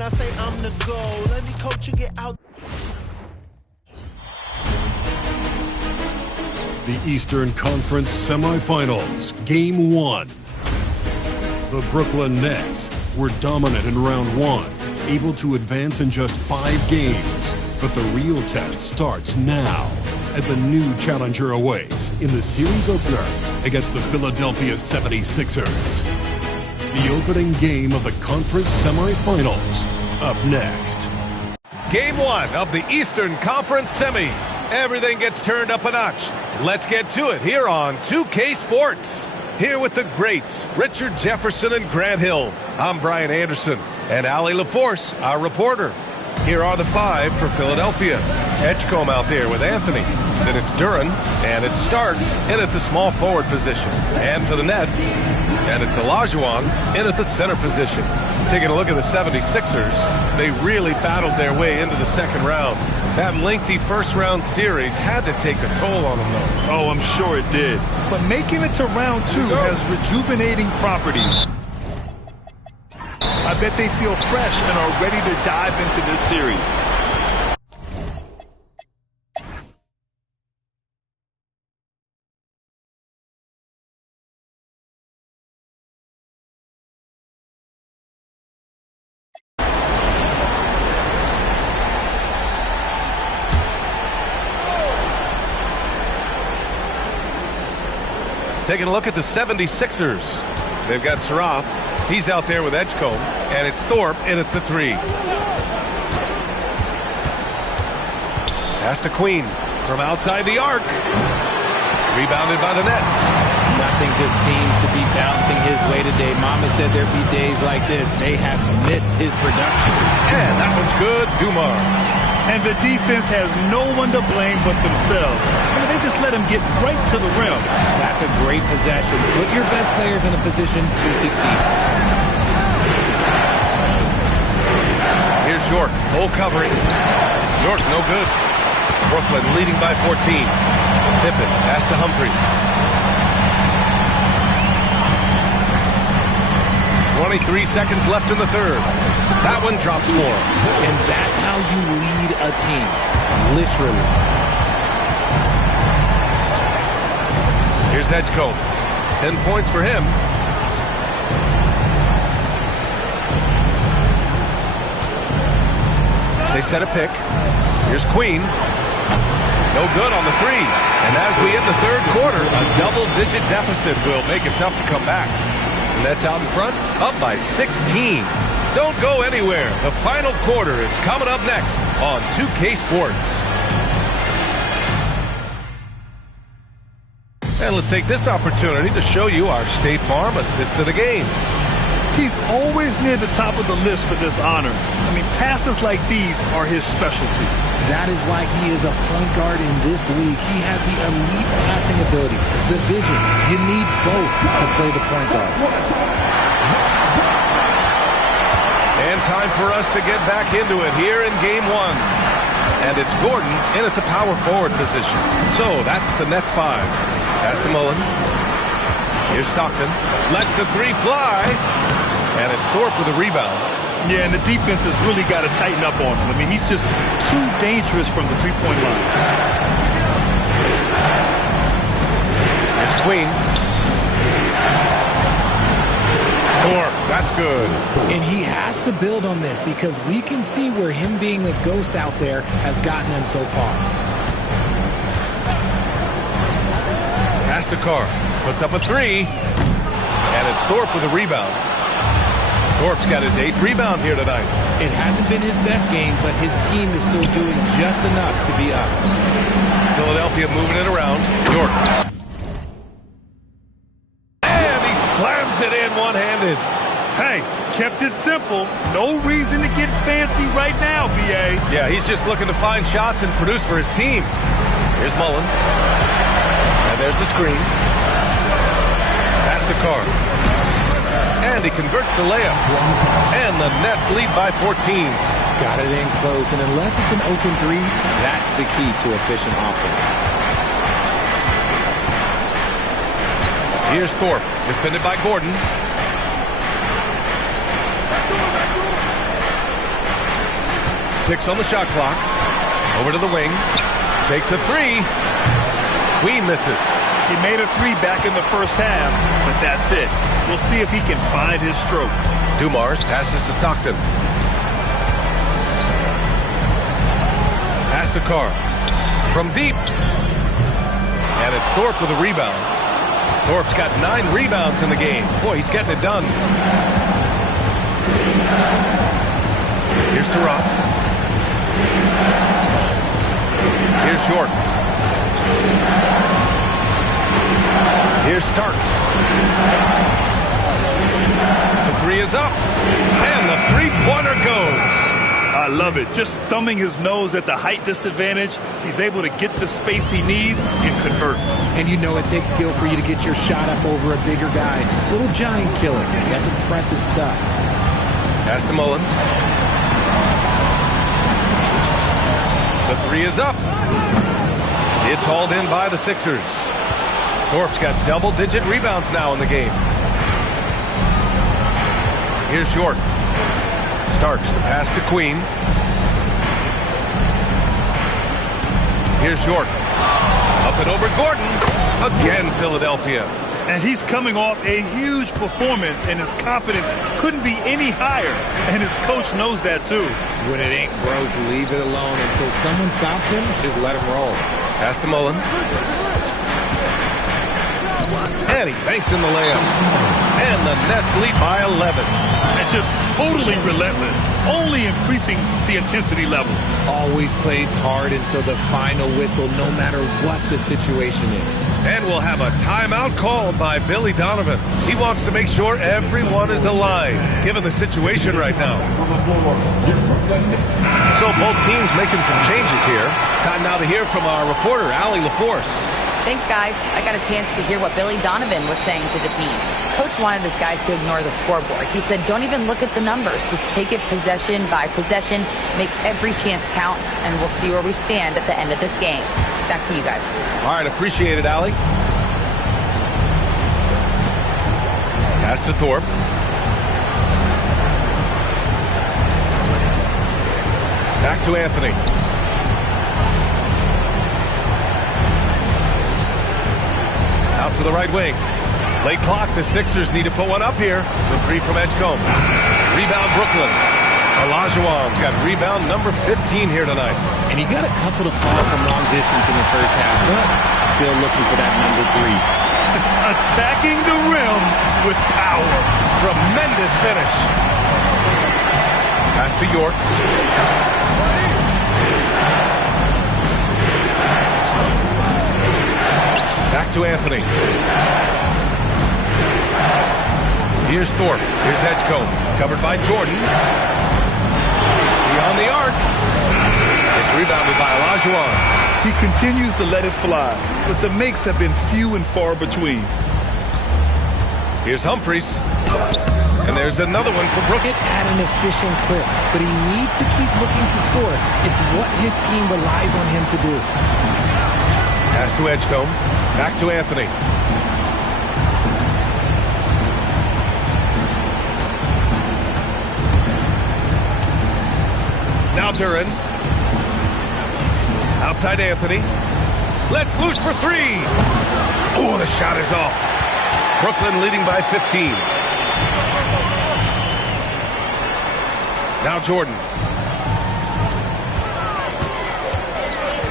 when I say I'm the goal. Let me coach you, get out. The Eastern Conference Semifinals, Game 1. The Brooklyn Nets were dominant in round 1, able to advance in just 5 games. But the real test starts now as a new challenger awaits in the series opener against the Philadelphia 76ers. The opening game of the conference semifinals, up next. Game 1 of the Eastern Conference semis. Everything gets turned up a notch. Let's get to it here on 2K Sports. Here with the greats, Richard Jefferson and Grant Hill. I'm Brian Anderson, and Allie LaForce, our reporter. Here are the 5 for Philadelphia. Edgecombe out there with Anthony. Then it's Duren, and it starts in at the small forward position. And for the Nets, and it's Olajuwon in at the center position. Taking a look at the 76ers, they really battled their way into the second round. That lengthy first-round series had to take a toll on them, though. Oh, I'm sure it did. But making it to round 2 has rejuvenating properties. I bet they feel fresh and are ready to dive into this series. Taking a look at the 76ers. They've got Saraf. He's out there with Edgecombe. And it's Thorpe in at the 3. Pass to Queen from outside the arc. Rebounded by the Nets. Nothing just seems to be bouncing his way today. Mama said there'd be days like this. They have missed his production. And that one's good. Dumars. And the defense has no one to blame but themselves. I mean, they just let him get right to the rim. That's a great possession. Put your best players in a position to succeed. Here's York. Full covering. York no good. Brooklyn leading by 14. Pippen pass to Humphries. 23 seconds left in the third. That one drops for him. And that's how you lead a team. Literally. Here's Edgecombe. 10 points for him. They set a pick. Here's Queen. No good on the 3. And as we end the third quarter, a double-digit deficit will make it tough to come back. Nets out in front, up by 16. Don't go anywhere. The final quarter is coming up next on 2K Sports. And let's take this opportunity to show you our State Farm assist to the game. He's always near the top of the list for this honor. I mean, passes like these are his specialty. That is why he is a point guard in this league. He has the elite passing ability, the vision. You need both to play the point guard. And time for us to get back into it here in Game 1. And it's Gordon in at the power forward position. So that's the Nets 5. Pass to Mullen. Here's Stockton. Lets the 3 fly. And it's Thorpe with a rebound. Yeah, and the defense has really got to tighten up on him. I mean, he's just too dangerous from the three-point line. Here's Queen. Thorpe, that's good. And he has to build on this because we can see where him being a ghost out there has gotten him so far. Pass to Carr. Puts up a 3. And it's Thorpe with a rebound. Thorpe's got his 8th rebound here tonight. It hasn't been his best game, but his team is still doing just enough to be up. Philadelphia moving it around. York. And he slams it in one-handed. Hey, kept it simple. No reason to get fancy right now, B.A. Yeah, he's just looking to find shots and produce for his team. Here's Mullen. And there's the screen. Pass to Carr. And he converts the layup. And the Nets lead by 14. Got it in close, and unless it's an open 3, that's the key to efficient offense. Here's Thorpe, defended by Gordon. 6 on the shot clock. Over to the wing. Takes a 3. Queen misses. He made a 3 back in the first half, but that's it. We'll see if he can find his stroke. Dumars passes to Stockton. Pass to Carr. From deep. And it's Thorpe with a rebound. Thorpe's got 9 rebounds in the game. Boy, he's getting it done. Here's Surratt. Here's York. Here's Starks. The 3 is up. And the three-pointer goes. I love it. Just thumbing his nose at the height disadvantage. He's able to get the space he needs and convert. And you know it takes skill for you to get your shot up over a bigger guy. Little giant killer. That's impressive stuff. Pass to Mullen. The 3 is up. It's hauled in by the Sixers. Thorpe's got double-digit rebounds now in the game. Here's York. Starks the pass to Queen. Here's York. Up and over Gordon. Again, Philadelphia. And he's coming off a huge performance, and his confidence couldn't be any higher. And his coach knows that, too. When it ain't broke, leave it alone. Until someone stops him, just let him roll. Pass to Mullen. And he banks in the layup. And the Nets lead by 11. And just totally relentless, only increasing the intensity level. Always plays hard until the final whistle, no matter what the situation is. And we'll have a timeout called by Billy Donovan. He wants to make sure everyone is aligned, given the situation right now. So both teams making some changes here. Time now to hear from our reporter, Allie LaForce. Thanks, guys. I got a chance to hear what Billy Donovan was saying to the team. Coach wanted his guys to ignore the scoreboard. He said, don't even look at the numbers. Just take it possession by possession, make every chance count, and we'll see where we stand at the end of this game. Back to you guys. All right, appreciate it, Allie. Pass to Thorpe. Back to Anthony. Out to the right wing. Late clock, the Sixers need to put one up here. The 3 from Edgecombe. Rebound, Brooklyn. Olajuwon's got rebound number 15 here tonight. And he got a couple to fall from long distance in the first half, but still looking for that number 3. Attacking the rim with power. Tremendous finish. Pass to York. Back to Anthony. Here's Thorpe. Here's Edgecombe. Covered by Jordan. Beyond the arc. It's rebounded by Olajuwon. He continues to let it fly, but the makes have been few and far between. Here's Humphries. And there's another one for Brooklyn. At an efficient clip, but he needs to keep looking to score. It's what his team relies on him to do. Pass to Edgecombe. Back to Anthony. Now Duran. Outside Anthony. Let's loose for 3. Oh, the shot is off. Brooklyn leading by 15. Now Jordan.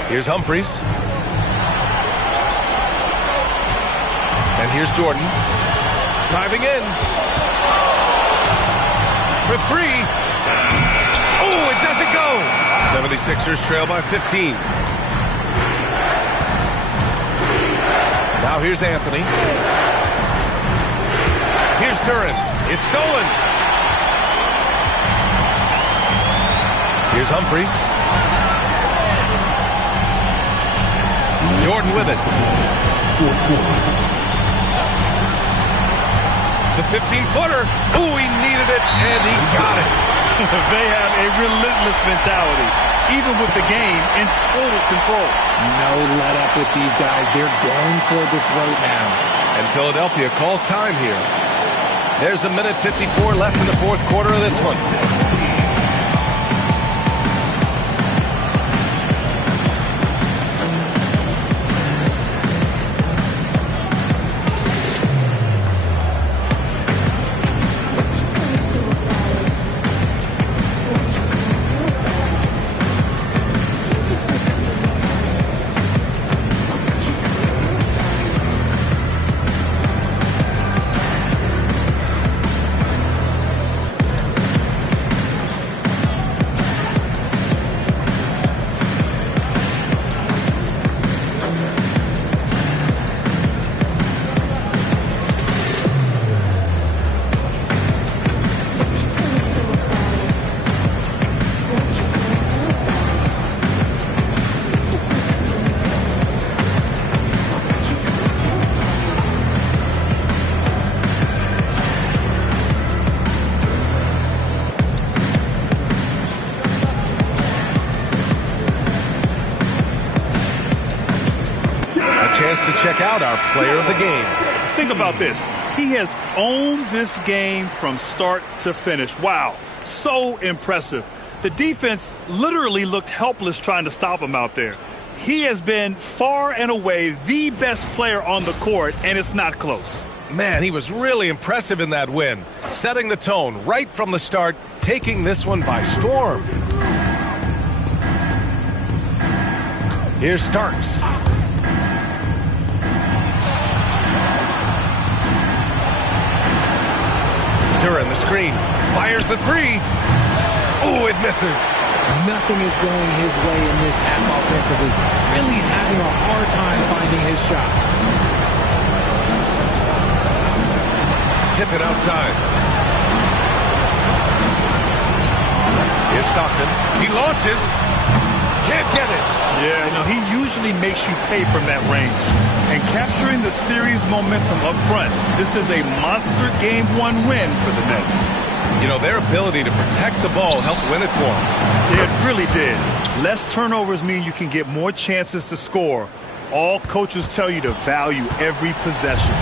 Here's Humphries. And here's Jordan. Diving in. For 3. Oh, it doesn't go. 76ers trail by 15. Now here's Anthony. Here's Duran. It's stolen. Here's Humphries. Jordan with it. The 15-footer. Ooh, he needed it, and he got it. They have a relentless mentality, even with the game in total control. No let up with these guys. They're going for the throat now. And Philadelphia calls time here. There's a minute 54 left in the fourth quarter of this one. chance to check out our player of the game. Think about this. He has owned this game from start to finish. Wow, so impressive. The defense literally looked helpless trying to stop him out there. He has been far and away the best player on the court, and it's not close. Man, he was really impressive in that win, setting the tone right from the start, taking this one by storm. Here's Starks. Duran, the screen, fires the three. Ooh, it misses. Nothing is going his way in this half offensively. Really having a hard time finding his shot. Pippen outside. Here's Stockton. He launches. Can't get it. Yeah, he usually makes you pay from that range. And capturing the series momentum up front, this is a monster Game 1 win for the Nets. Their ability to protect the ball helped win it for them. Yeah, it really did. Less turnovers mean you can get more chances to score. All coaches tell you to value every possession.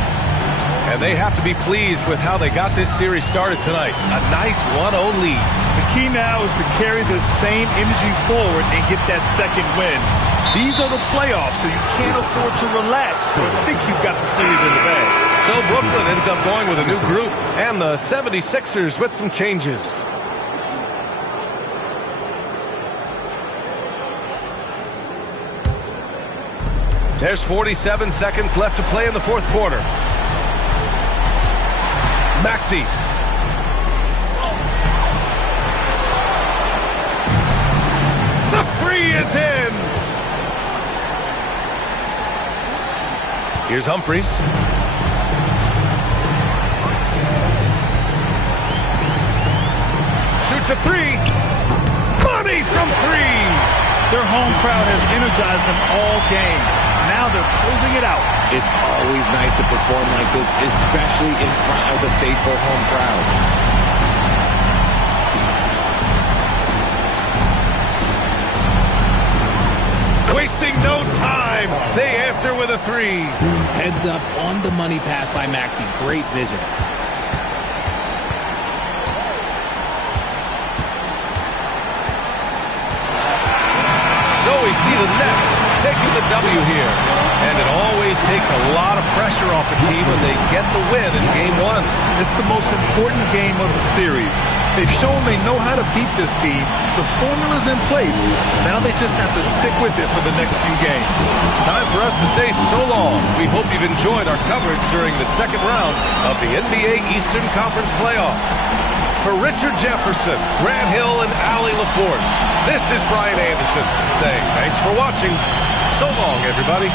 And they have to be pleased with how they got this series started tonight. A nice 1-0 lead. The key now is to carry this same energy forward and get that second win. These are the playoffs, so you can't afford to relax or think you've got the series in the bag. So Brooklyn ends up going with a new group, and the 76ers with some changes. There's 47 seconds left to play in the fourth quarter. Maxey. The three is in. Here's Humphries. Shoots a three. Money from three. Their home crowd has energized them all game. Now they're closing it out. It's always nice to perform like this, especially in front of the faithful home crowd. Wasting no time. They answer with a three. Heads up on the money pass by Maxey. Great vision. So we see the Nets taking the W here. And it always takes a lot of pressure off a team when they get the win in Game 1. It's the most important game of the series. They've shown they know how to beat this team. The formula's in place. Now they just have to stick with it for the next few games. Time for us to say so long. We hope you've enjoyed our coverage during the second round of the NBA Eastern Conference Playoffs. For Richard Jefferson, Grant Hill, and Allie LaForce, this is Brian Anderson saying thanks for watching. So long, everybody.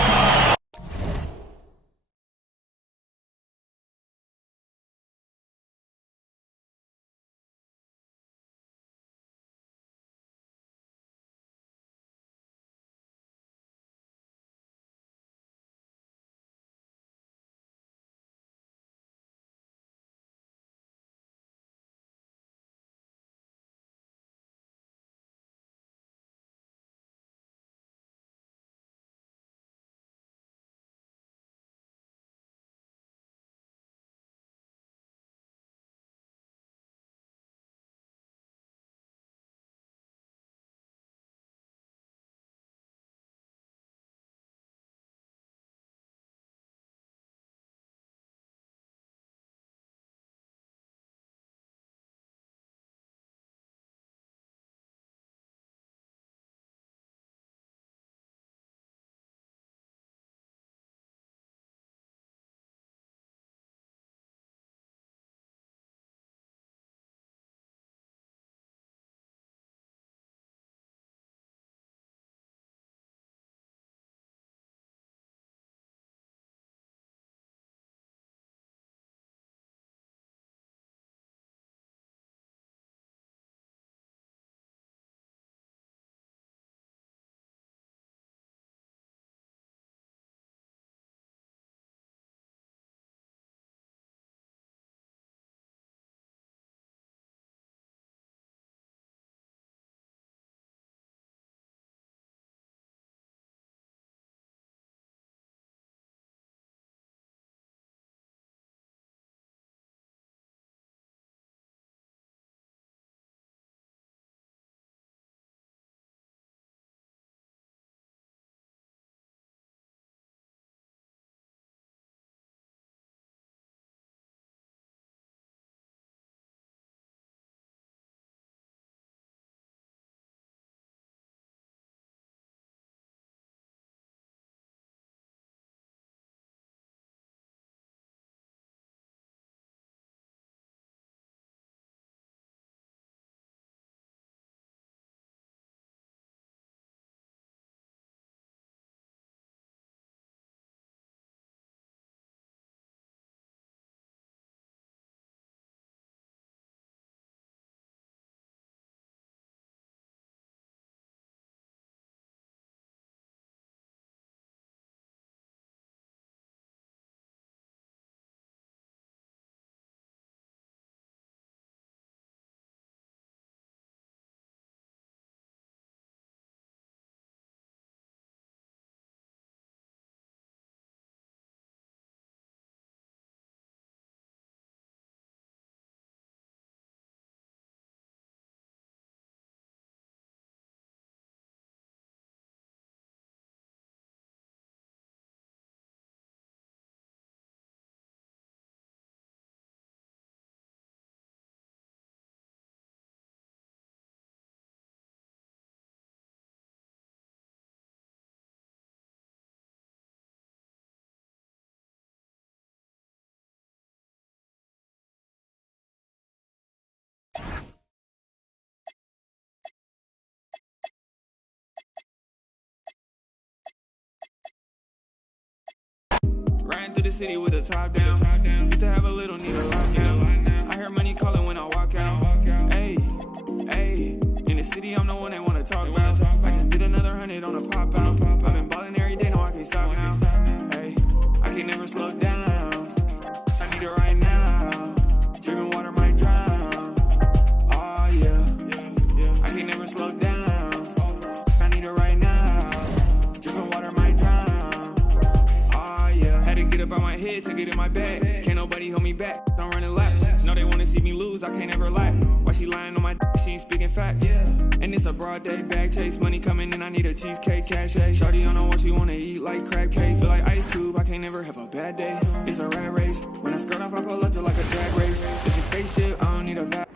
to the city with the top down. Used to have a little need a lockdown. I hear money calling when I walk out. Hey, hey, in the city I'm the one they wanna talk about. I just did another 100 on a pop out. I've been balling every day, no I can't stop now. Hey, I can never slow down. I need it right now. Drinking water might drown. Oh yeah, I can never slow down. I need it right now. Drinking water might drown. Oh yeah, had to get up out my head to get in my bag. Can't nobody hold me back. I'm running laps. No, they wanna see me lose. I can't ever lie. Why she lying on my d? She ain't speaking facts. And it's a broad day, bag chase. Money coming in, I need a cheesecake, cash. Shorty don't know what she wanna eat, like crab cake. Feel like Ice Cube, I can't never have a bad day. It's a rat race. When I skirt off, I pull up to like a drag race. It's a spaceship, I don't need a vac.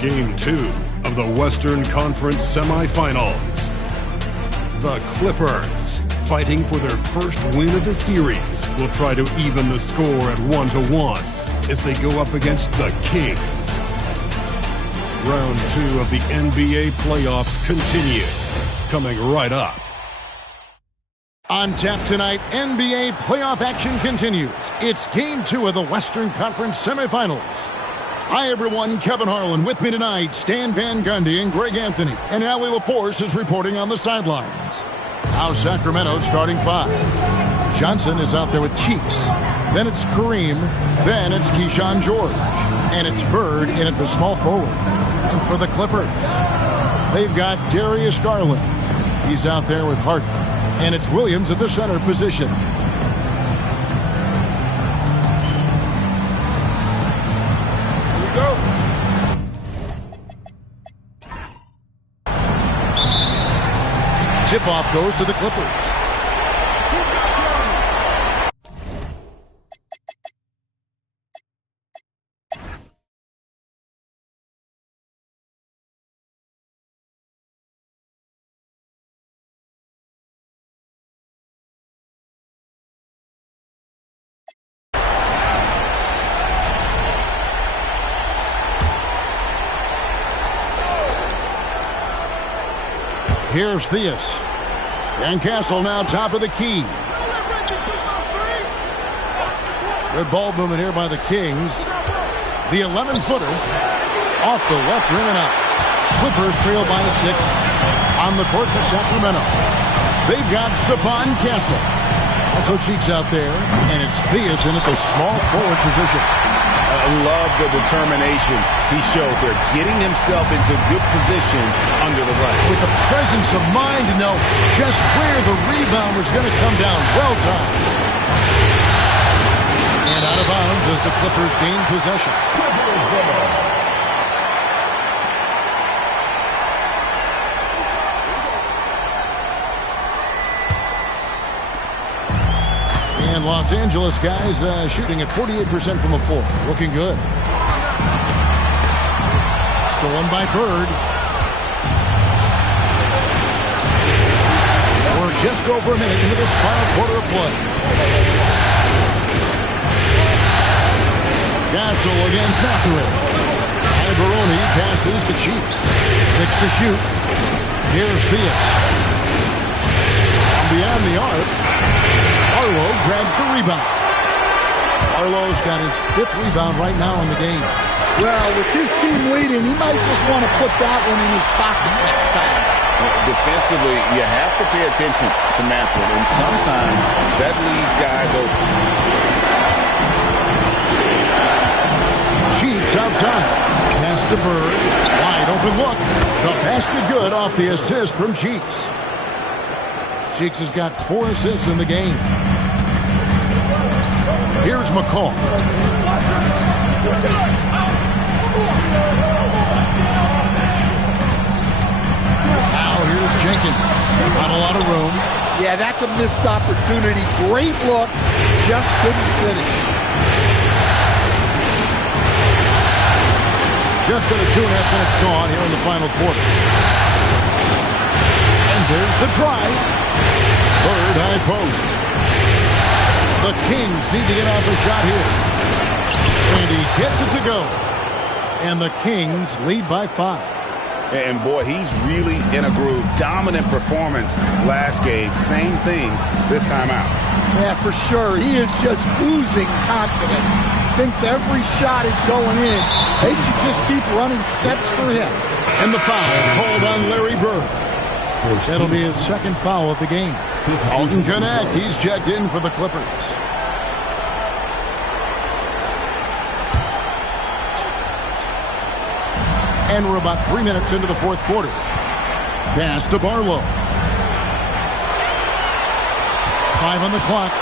Game 2 of the Western Conference semifinals. The Clippers, fighting for their first win of the series, will try to even the score at 1-1 as they go up against the Kings. Round 2 of the NBA playoffs continue, coming right up. On tap tonight, NBA playoff action continues. It's Game 2 of the Western Conference semifinals. Hi, everyone. Kevin Harlan with me tonight. Stan Van Gundy and Greg Anthony. And Allie LaForce is reporting on the sidelines. Now Sacramento starting 5. Johnson is out there with Cheeks. Then it's Kareem. Then it's Keyshawn George. And it's Bird in at the small forward. And for the Clippers, they've got Darius Garland. He's out there with Harden. And it's Williams at the center position. Tip-off goes to the Clippers. Here's Theus. And Castle now top of the key. Good ball movement here by the Kings. The 11-footer off the left rim and out. Clippers trail by 6 on the court for Sacramento. They've got Stephon Castle. Also Cheeks out there, and it's Theus in at the small forward position. I love the determination he showed there, getting himself into good position under the run. With the presence of mind to know just where the rebound was going to come down. Well timed. And out of bounds as the Clippers gain possession. And Los Angeles guys shooting at 48% from the floor. Looking good. Stolen by Bird. We're just over a minute into this final quarter of play. Castle against Mathurin. Alberoni passes the Chiefs. 6 to shoot. Here's Theus. Beyond the arc. Arlo grabs the rebound. Arlo's got his 5th rebound right now in the game. Well, with his team leading, he might just want to put that one in his pocket next time. Defensively, you have to pay attention to Mathurin, and sometimes that leaves guys open. Cheeks outside. Pass to Bird. Wide open look. The basket good off the assist from Cheeks. Cheeks has got 4 assists in the game. Here's McCall. Now here's Jenkins. Not a lot of room. Yeah, that's a missed opportunity. Great look. Just couldn't finish. Just under 2.5 minutes gone here in the final quarter. And there's the drive. Bird high post. The Kings need to get off a shot here. And he gets it to go. And the Kings lead by 5. And boy, he's really in a groove. Dominant performance last game. Same thing this time out. Yeah, for sure. He is just oozing confidence. Thinks every shot is going in. They should just keep running sets for him. And the foul called on Larry Bird. That'll be his second foul of the game. Alton Connect, he's checked in for the Clippers. And we're about 3 minutes into the fourth quarter. Pass to Barlow. 5 on the clock.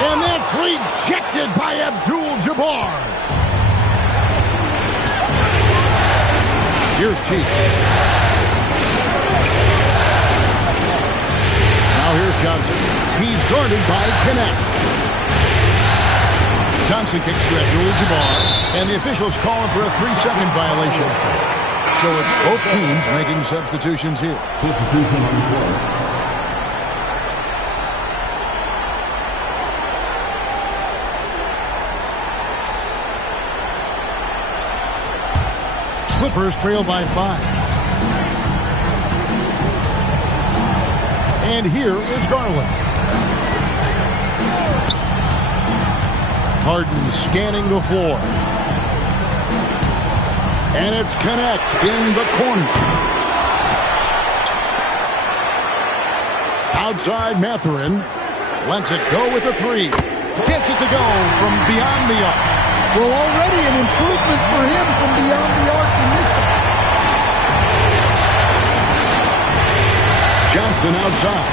And that's rejected by Abdul-Jabbar. Here's Cheeks. Now here's Johnson. He's guarded by Connect. Johnson kicks to Abdul-Jabbar, and the officials call him for a 3-second violation. So it's both teams making substitutions here. Clippers trail by 5. And here is Garland. Harden scanning the floor. And it's Connect in the corner. Outside Mathurin. Lets it go with a 3. Gets it to go from beyond the arc. Well, already an improvement for him from beyond the arc in this one. Johnson outside.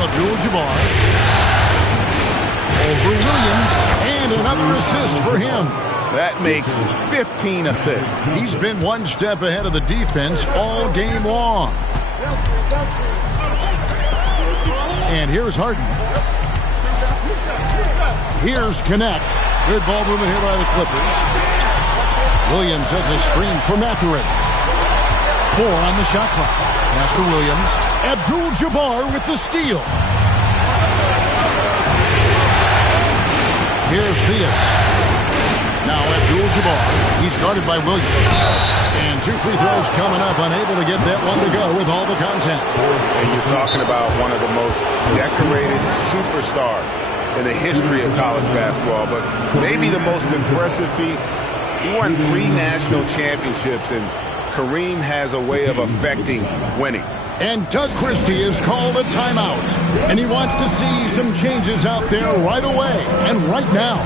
Abdul-Jabbar. Over Williams. And another assist for him. That makes 15 assists. He's been one step ahead of the defense all game long. And here's Harden. Here's Connect. Good ball movement here by the Clippers. Williams sets a screen for Mathurin. 4 on the shot clock. Pass to Williams. Abdul-Jabbar with the steal. Here's Theus. Now Abdul-Jabbar. He's guarded by Williams. And 2 free throws coming up. Unable to get that one to go with all the contact. And you're talking about one of the most decorated superstars in the history of college basketball. But maybe the most impressive feat, he won 3 national championships, and Kareem has a way of affecting winning. And Doug Christie has called a timeout. And he wants to see some changes out there right away and right now.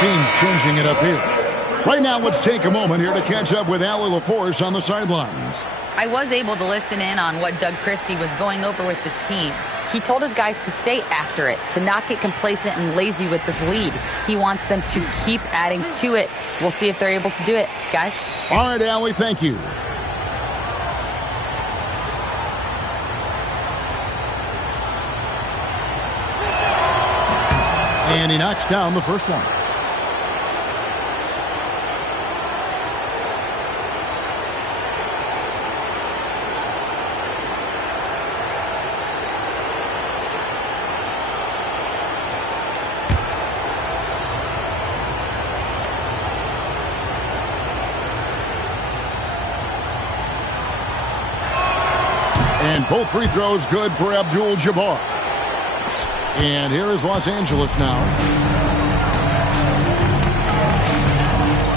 Teams changing it up here. Right now, let's take a moment here to catch up with Allie LaForce on the sidelines. I was able to listen in on what Doug Christie was going over with this team. He told his guys to stay after it, to not get complacent and lazy with this lead. He wants them to keep adding to it. We'll see if they're able to do it, guys. All right, Allie, thank you. And he knocks down the first one. And both free throws good for Abdul-Jabbar. And here is Los Angeles now.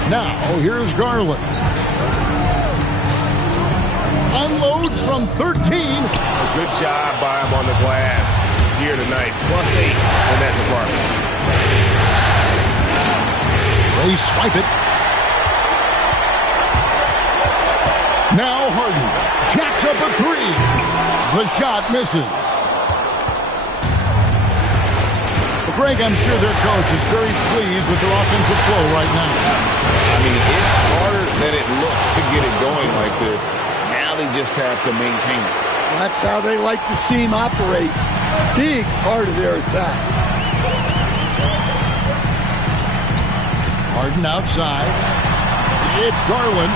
Now, here's Garland. Unloads from 13. A good job by him on the glass here tonight. +8 in that department. They swipe it. Now Harden jacks up a 3. The shot misses. Well, Greg, I'm sure their coach is very pleased with their offensive flow right now. I mean, it's harder than it looks to get it going like this. Now they just have to maintain it. That's how they like to see him operate. Big part of their attack. Harden outside. It's Garland.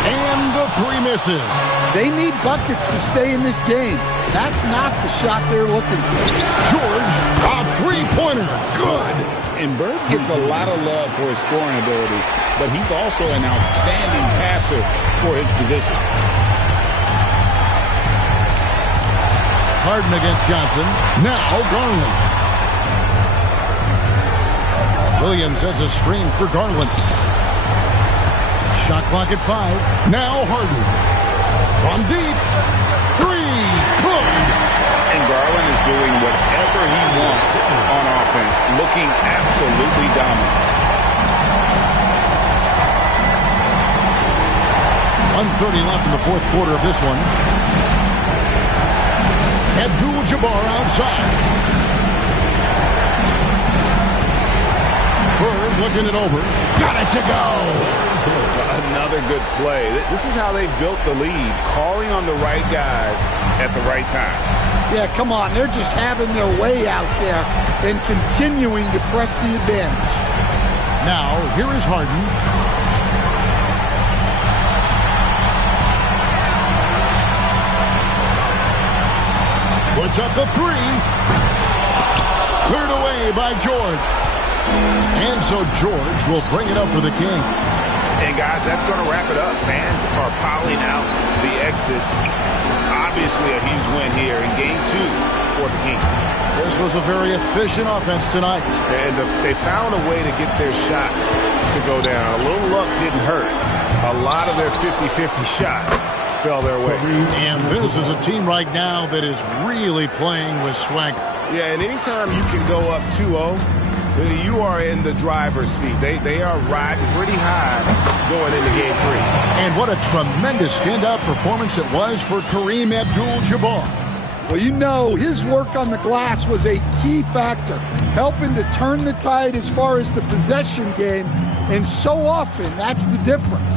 And the 3 misses. They need buckets to stay in this game. That's not the shot they're looking for. George, a 3-pointer. Good. And Bird gets a lot of love for his scoring ability, but he's also an outstanding passer for his position. Harden against Johnson. Now Garland. Williams sets a screen for Garland. Shot clock at 5. Now Harden. From deep. 3. Good. And Garland is doing whatever he wants on offense, looking absolutely dominant. 1:30 left in the fourth quarter of this one. Abdul-Jabbar outside. Bird looking it over. Got it to go. Another good play. This is how they built the lead, calling on the right guys at the right time. Yeah, come on. They're just having their way out there and continuing to press the advantage. Now, here is Harden. Puts up the 3. Cleared away by George. And so George will bring it up for the King. And guys, that's going to wrap it up. Fans are piling out the exits. Obviously a huge win here in Game 2 for the Kings. This was a very efficient offense tonight. And they found a way to get their shots to go down. A little luck didn't hurt. A lot of their 50-50 shots fell their way. And this is a team right now that is really playing with swagger. Yeah, and anytime you can go up 2-0, you are in the driver's seat. They are riding pretty high going into Game 3. And what a tremendous standout performance it was for Kareem Abdul-Jabbar. Well, you know, his work on the glass was a key factor, helping to turn the tide as far as the possession game, and so often that's the difference.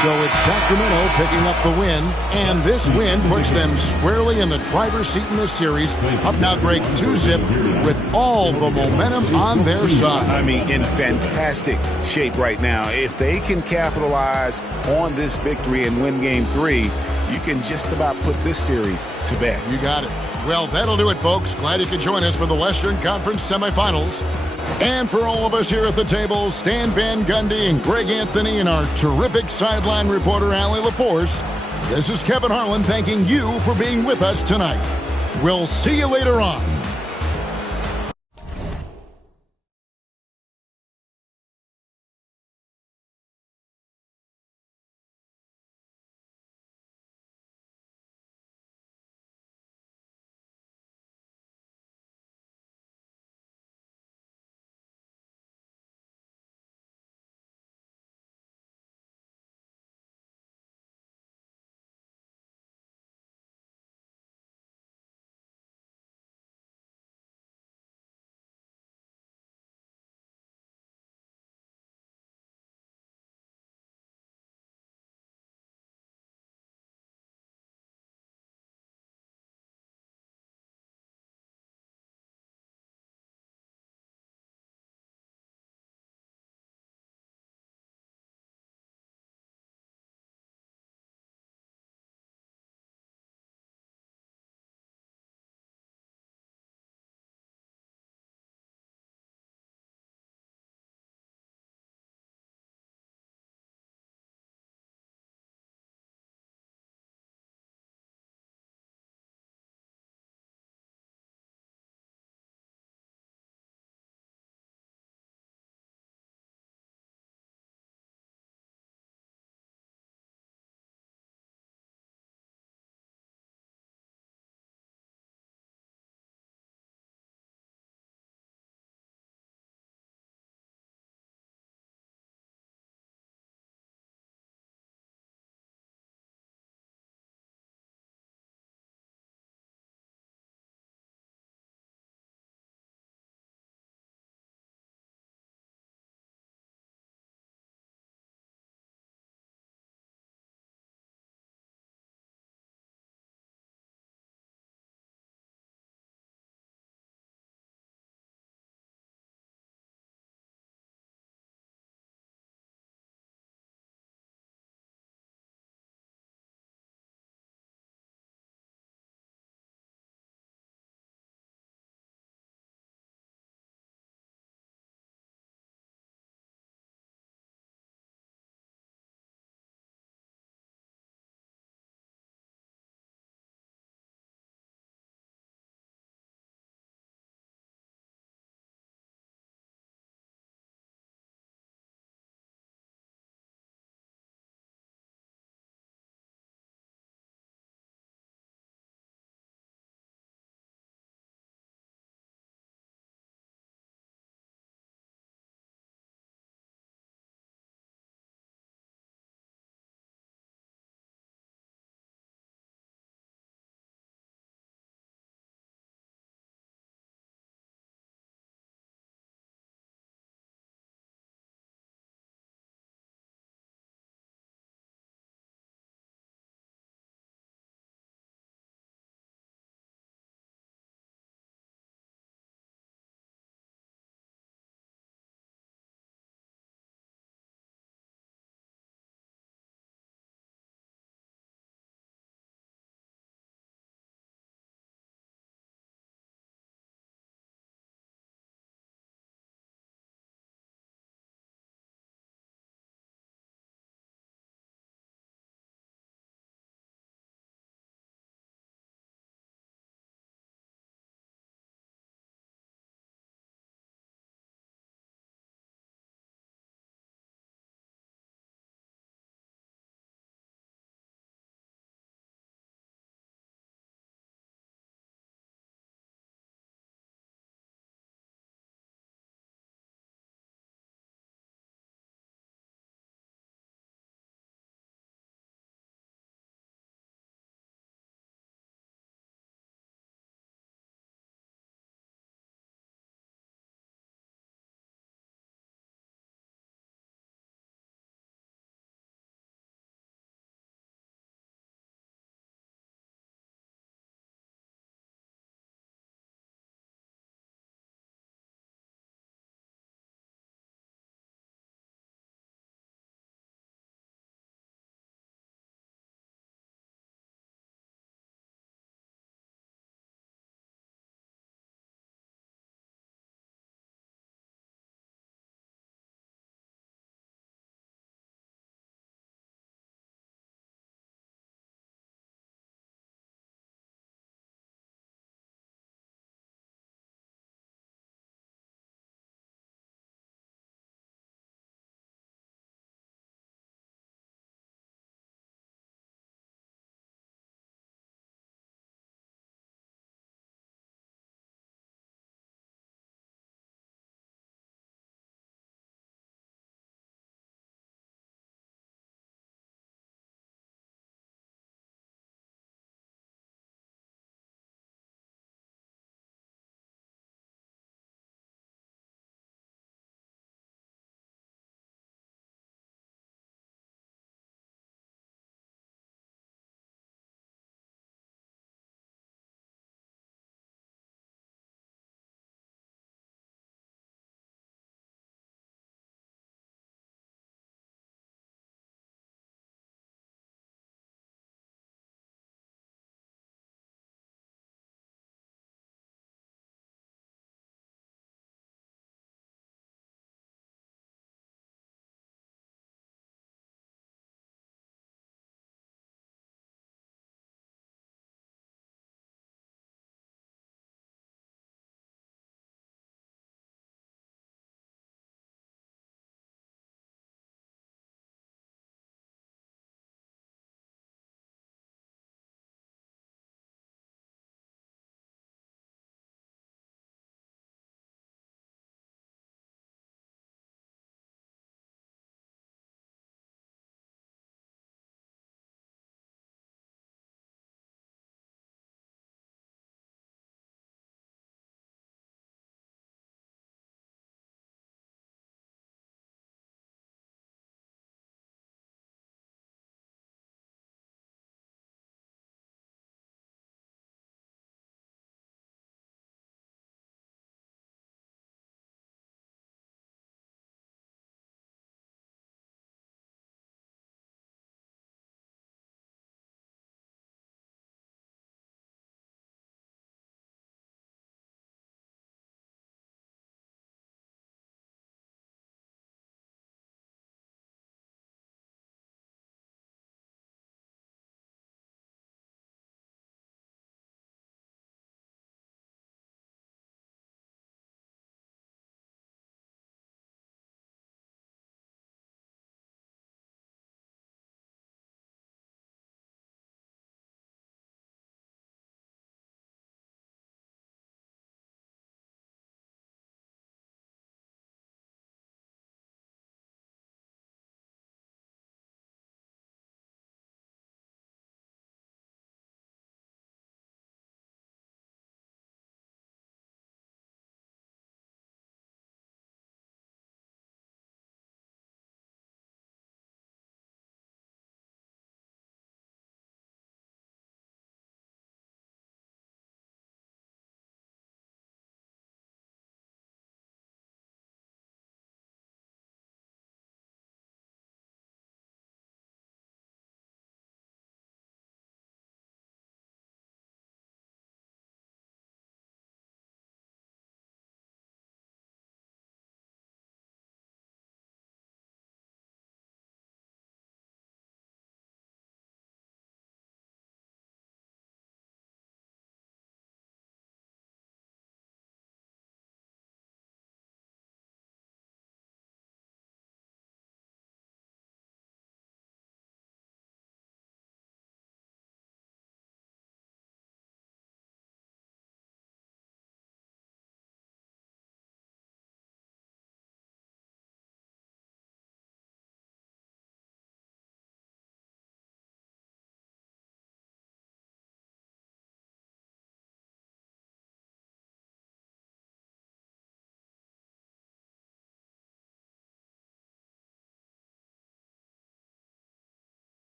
So it's Sacramento picking up the win, and this win puts them squarely in the driver's seat in this series. Up now, Greg, 2-0 with all the momentum on their side. I mean, in fantastic shape right now. If they can capitalize on this victory and win Game 3, you can just about put this series to bed. You got it. Well, that'll do it, folks. Glad you could join us for the Western Conference semifinals. And for all of us here at the table, Stan Van Gundy and Greg Anthony and our terrific sideline reporter, Allie LaForce, this is Kevin Harlan thanking you for being with us tonight. We'll see you later on.